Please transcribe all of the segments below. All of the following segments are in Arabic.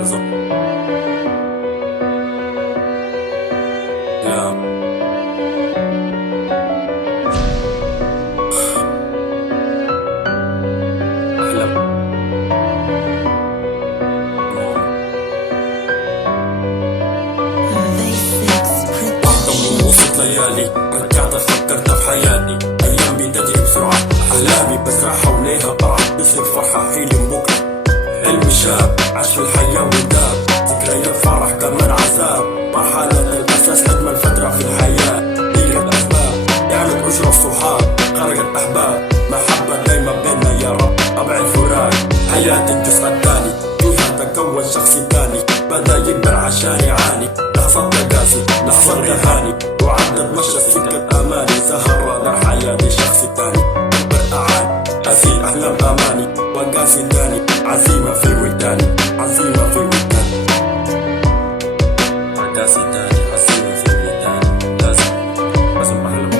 بلزق. لا أحلم أحلم وسط ليالي، رجعت فكرت في حياتي، أيامي تجري بسرعة، أحلامي بزرع حوليها قرع، بصير فرحة حيلي بكرة. حلمي شاب عاش في الحياة وداب، ذكريات فرح كمان عذاب، مرحلة الأساس أجمل فترة في الحياة، هي الأسباب يعني عشرة الصحاب، خرجت أحباب، محبة دايما بينا يا رب، أبعد فراق، حياتي الجزء الثاني، فيها تكون شخصي تاني، بدأ يكبر عشان يعاني، لحظة تقاسي لحظة تهاني، وعدت مشى سكة أماني، سهر رادار حياتي شخصي تاني، أكبر أعاني، أسير أحلام أماني، وقاسي تاني، عزيمة في وداني، عزيمة في وداني، وقاسي تاني، عزيمة في وداني، لازم أحلم.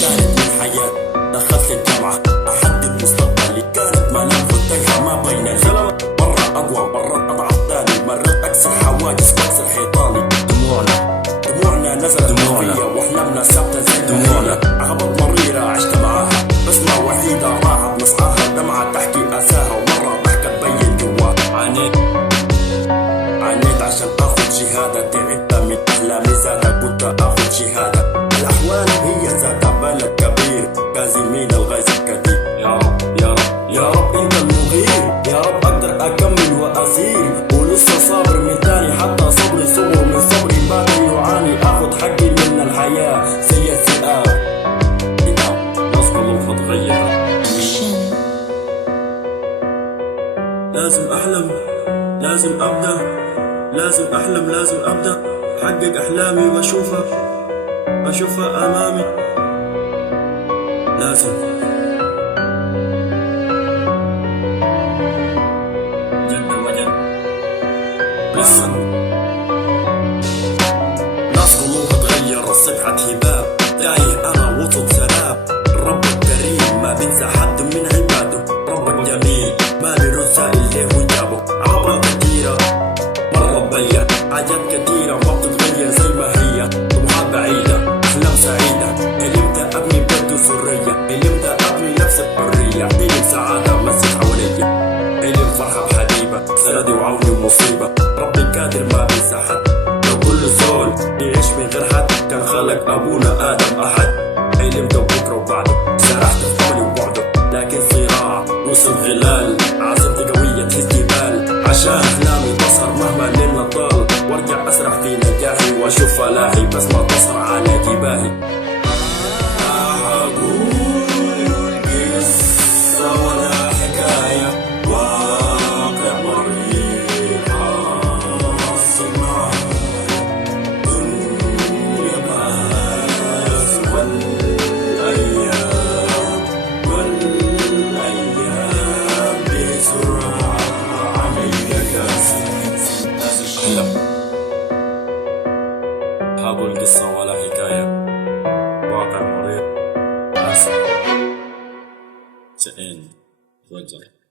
كانت من الحياة دخلت الجامعة، أحدد مستقبلي، كانت ملام فتيها ما بين الخلل، مرة أقوى مرة أضعف تاني، مرة أكسر حواجز وأكسر حيطاني، دموعنا نزلت فيا واحلامنا ثابتة زي دموعنا، عقبات مريرة عشت معاها، بسمة وحيدة راحة بنصحاها، دمعة تحكي أساها، ومرة ضحكة تبين جواها، عانيت عشان آخد شهادة، تعبت من أحلامي زادة، كنت آخد شهادة، الأحوال هي ذاتها بلد كبير، كازمين الغيظ الكثير، يا رب يا رب يا رب أنت المغير، يا رب أقدر أكمل وأسير، ولسه صابر من تاني، حتى صبري صبر من صبري باقي يعاني، آخد حقي من الحياة زي الذئاب، ناس قلوبها اتغيرت. لازم أحلم، لازم أبدأ، لازم أحلم، لازم أبدأ، حقق أحلامي وأشوفها أمامي، لازم جد وجد. listen، ناس قلوبها اتغيرت، سبحة هباب، تايه أنا وسط سراب، ربك كريم ما بينسى حد من عباده، ربك جميل ما بيرد سائل ليه وجابه، عبرات كتيرة مرة تبين، حاجات كتيرة ما بتتغير زي ما هي، طموحات بعيدة أحلام سعيدة، حلمت أبني بيت وسرية، حلمت أبني نفسي بحرية، حلم سعادة مسك حواليا، حلم فرحة بحبيبة، سندي وعوني ومصيبة، ربي قادر ما بينسى حد، لو كل زول يعيش من غير حد، كان خلق أبونا آدم أحد، حلمت بكرة وبعده، سرحت في طولي وبعده، لكن صراع وصل غلال، عزيمتي قوية تهز جبال، عشان أحلامي تسهر مهما الليل طال، وارجع أسرح في نجاحي وأشوف فلاحي، بس ما تصر على جباهي. أقول القصة ولا حكاية، واقع مرير حاصل معايا، دنيا مآسي والأيام بسرعة عليك كاسي. هقول قصة ولا حكاية، واقع مرير، آسف، سئين، توجه.